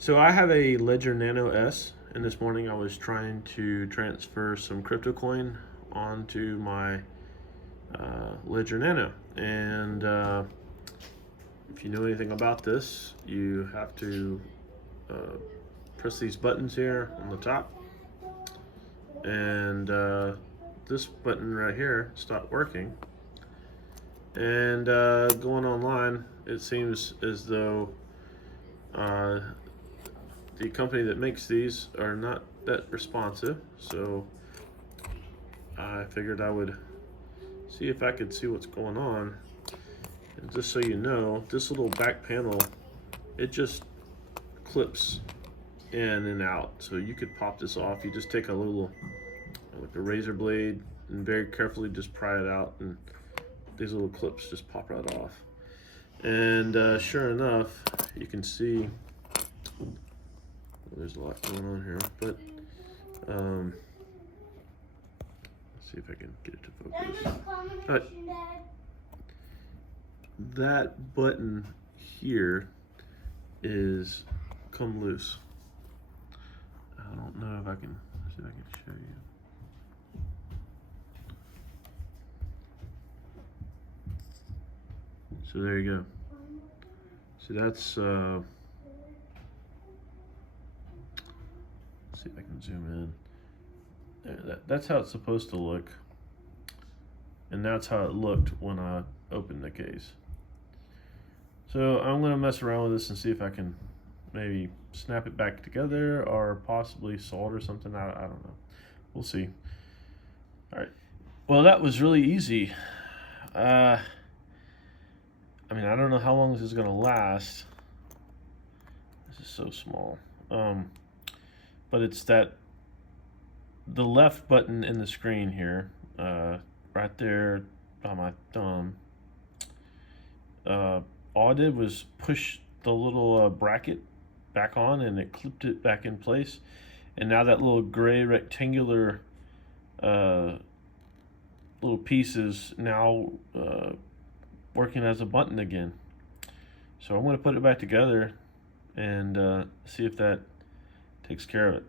So I have a Ledger Nano S, and this morning I was trying to transfer some Cryptocoin onto my Ledger Nano. And if you know anything about this, you have to press these buttons here on the top, and this button right here stopped working. And going online, it seems as though the company that makes these are not that responsive, so I figured I would see if I could see what's going on. And just so you know, this little back panel, it just clips in and out, so you could pop this off. You just take a little, like a razor blade, and very carefully just pry it out, and these little clips just pop right off. And sure enough, you can see there's a lot going on here, but let's see if I can get it to focus. That button here is come loose. I don't know if I can see if I can show you. So there you go. So that's let's see if I can zoom in. That's how it's supposed to look, and that's how it looked when I opened the case. So I'm gonna mess around with this and see if I can maybe snap it back together or possibly solder something. I don't know. We'll see. All right. Well, that was really easy. I mean, I don't know how long this is gonna last. This is so small. But it's the left button in the screen here, right there on my thumb. All I did was push the little bracket back on, and it clipped it back in place. And now that little gray rectangular little piece is now working as a button again. So I'm going to put it back together and see if that takes care of it.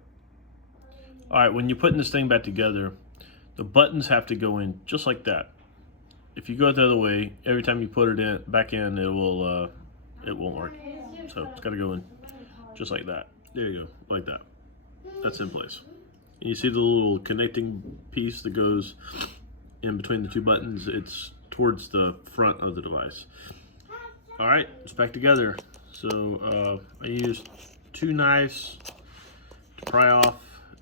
All right, when you're putting this thing back together, the buttons have to go in just like that. If you go it the other way, every time you put it back in, it won't work. So it's got to go in just like that. There you go, like that. That's in place. And you see the little connecting piece that goes in between the two buttons? It's towards the front of the device. All right, it's back together. So I used 2 knives to pry off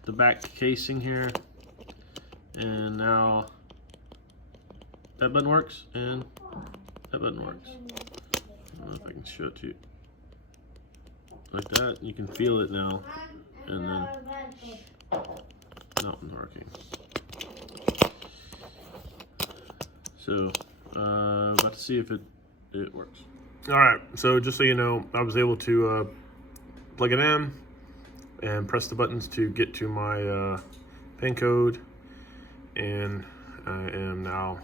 the back casing here, and now that button works and that button works. I don't know if I can show it to you. Like that, you can feel it now, and then not working. So about to see if it works. All right, so just so you know, I was able to plug it in and press the buttons to get to my PIN code, and I am now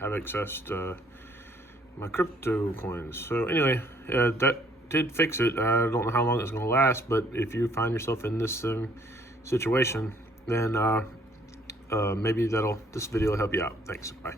have access to my crypto coins. So anyway, that did fix it. I don't know how long it's going to last, but if you find yourself in this situation, then maybe this video will help you out. Thanks. Bye.